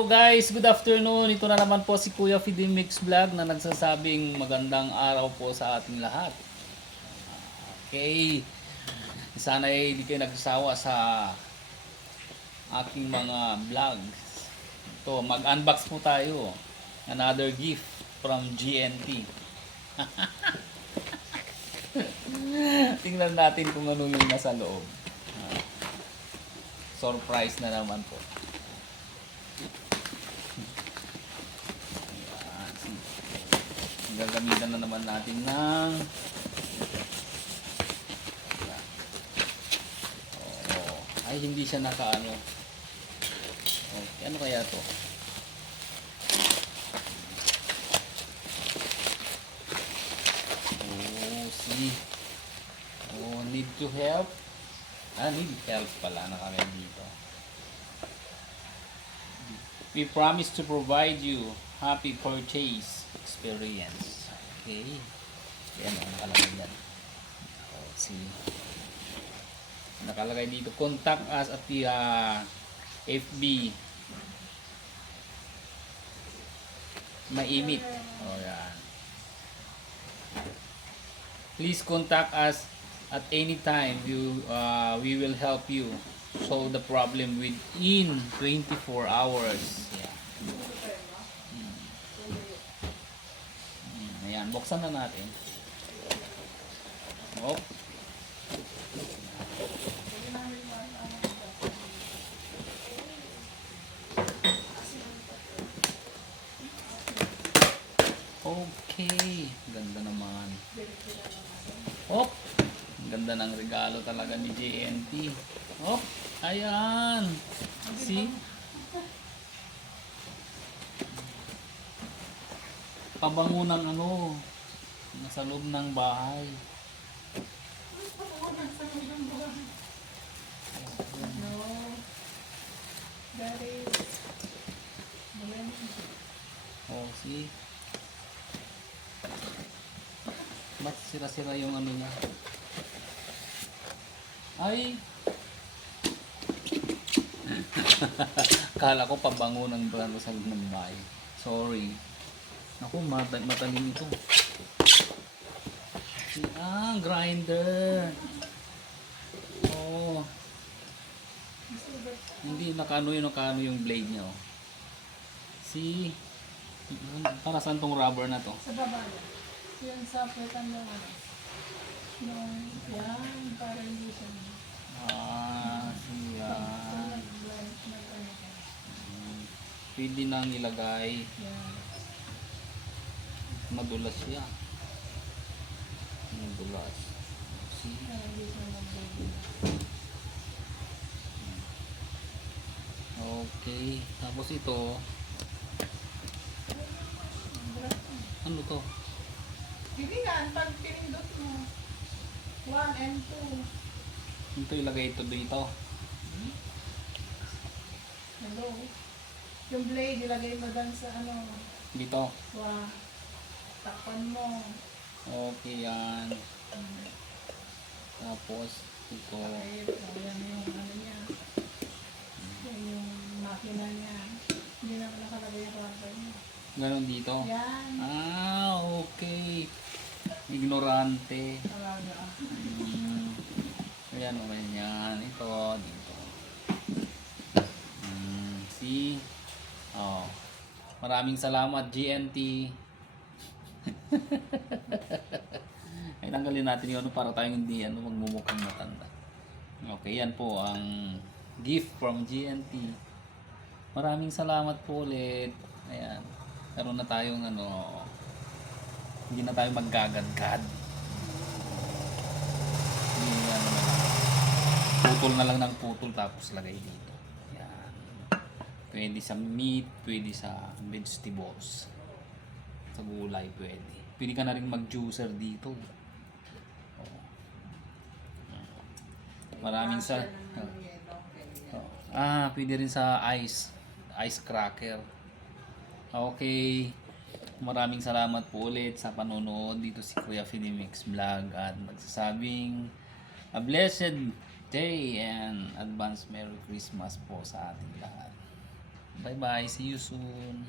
Hello guys, good afternoon. Ito na naman po si Kuya Fidimix Vlog na nagsasabing magandang araw po sa ating lahat. Okay, sana ay hindi kayo nagsasawa sa aking mga vlogs. Ito, mag-unbox po tayo. Another gift from GNT. Tingnan natin kung ano yung nasa loob. Surprise na naman po. Gagamitan na naman natin ng ay hindi siya nakaano. Okay, ano kaya to? See. Need to help. Need help pala nakalagay dito. We promise to provide you happy purchase experience. Okay. Yan ang nakalagay dyan. See. Nakalagay dito, contact us at the FB. Maimit. Yan. Please contact us at any time. We will help you solve the problem within 24 hours. Yeah. Ayan, buksan na natin. Oh. Okay, ganda naman. Oh, ganda ng regalo talaga ni GNT. Oh, ayan. See? Pabango ng ano, nasa loob ng bahay. Oh, see? Ba't sira-sira yung ano niya? Ay! Kala ko pabango ng brano sa loob ng bahay. Sorry. Naku, matalim ito. Grinder. Oh. Hindi nakano yung blade niya. Oh. See? Para saan tong rubber na to? Sa baba. Yun sa petan ng ano. Yan, para hindi siya. Siya. Pwede nang ilagay. Yan. Madulas siya. Madulas. See? Okay. Tapos ito. Ano to? Bibigan, pag pinindot mo. 1 and 2. Ito ilagay ito dito. Hello. Yung blade, ilagay mo dan sa ano. Dito. Takpan mo. Okay yan. Tapos ito. Okay, yan yung ano niya. Yan yung makina niya. Hindi na nakalagay yung rubber niya. Ganon dito. Yan. Okay. Ignorante. Talaga. Ayan naman yan. Ito, dito. See? Oh. Maraming salamat, GNT. Ay, tanggalin natin yun para tayong hindi magmumukhang matanda. Okay, yan po ang gift from GNT. Maraming salamat po ulit. Ayan. Karoon na tayong hindi na tayo maggagadgad. Putol na lang ng putol tapos lagay dito. Yan. Pwede sa meat, pwede sa vegetables. Sa gulay pwede. Pwede ka na rin mag-juicer dito. Maraming sa pwede rin sa ice cracker. Okay. Maraming salamat po ulit sa panonood. Dito si Kuya Fidimix Vlog at nagsasabing a blessed day and advance Merry Christmas po sa ating lahat. Bye-bye. See you soon.